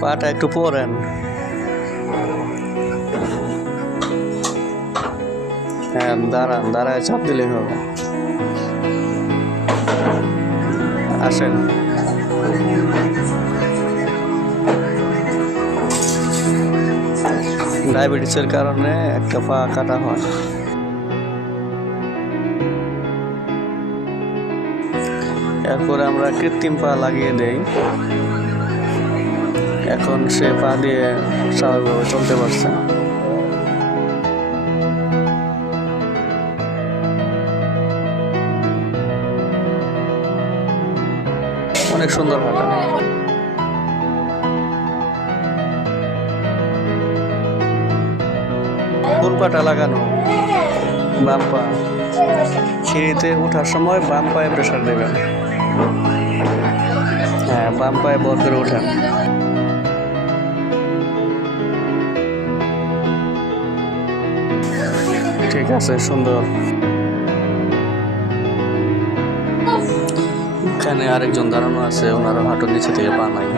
পাটা একটু পরেন হ্যাঁ দাঁড়ান দাঁড়ায় চাপ দিলেই হবে আসেন ডায়াবেটিসের কারণে একটা পা কাটা হয় এরপরে আমরা কৃত্রিম পা লাগিয়ে দেই এখন সে পা দিয়ে স্বাভাবিকভাবে চলতে পারছে। অনেক সুন্দর হাঁটা কোন পাটা লাগানো, বাম পা। সিঁড়িতে ওঠার সময় বাম পায়ে প্রেশার দেবেন। হ্যাঁ বাম পায়ে বর করে ওঠেন। ঠিক আছে সুন্দর। এখানে আরেকজন দাঁড়ানো আছে ওনারা হাঁটুর নিচে থেকে পা নাই